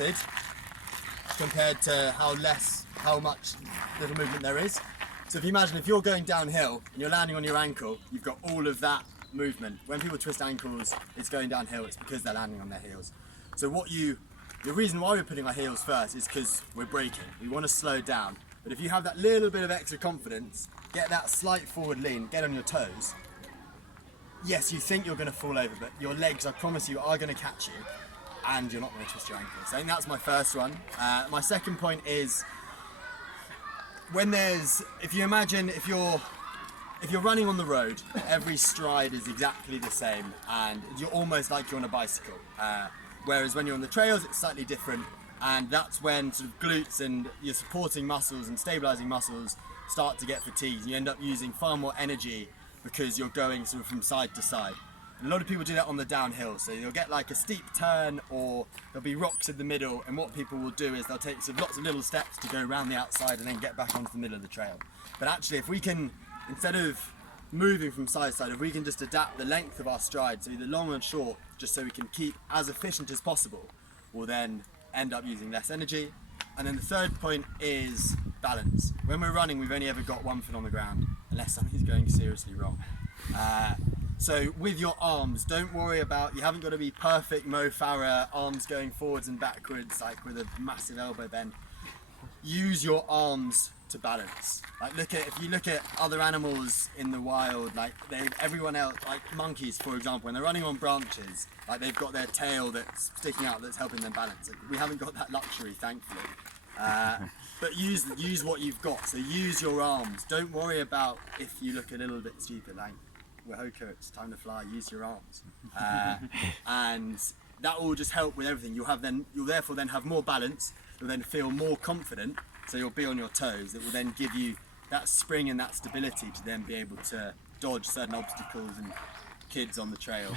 tilted compared to how much little movement there is. So if you imagine if you're going downhill and you're landing on your ankle, you've got all of that movement. When people twist ankles, it's going downhill, it's because they're landing on their heels. So the reason why we're putting our heels first is because we're braking. We want to slow down. But if you have that little bit of extra confidence, get that slight forward lean, get on your toes, yes, you think you're going to fall over, but your legs, I promise you, are going to catch you and you're not going to twist your ankles. I think that's my first one. My second point is if you imagine if you're running on the road, every stride is exactly the same and you're almost like you're on a bicycle. Whereas when you're on the trails, it's slightly different, and that's when sort of glutes and your supporting muscles and stabilizing muscles start to get fatigued. You end up using far more energy because you're going sort of from side to side. And a lot of people do that on the downhill, so you'll get like a steep turn or there'll be rocks in the middle, and what people will do is they'll take sort of lots of little steps to go around the outside and then get back onto the middle of the trail. But actually, if we can, instead of moving from side to side, if we can just adapt the length of our stride, so either long and short, just so we can keep as efficient as possible, we'll then end up using less energy. And then the third point is balance. When we're running, we've only ever got one foot on the ground, unless something's going seriously wrong. So with your arms, don't worry about, you haven't got to be perfect Mo Farah, arms going forwards and backwards, like with a massive elbow bend. Use your arms to balance. Like if you look at other animals in the wild, like everyone else, like monkeys for example, when they're running on branches, like they've got their tail that's sticking out that's helping them balance. We haven't got that luxury, thankfully. But use what you've got. So use your arms. Don't worry about if you look a little bit stupid. Like, Wahoka, it's time to fly. Use your arms, and that will just help with everything. You'll therefore then have more balance. You'll then feel more confident. So you'll be on your toes. It will then give you that spring and that stability to then be able to dodge certain obstacles and kids on the trail.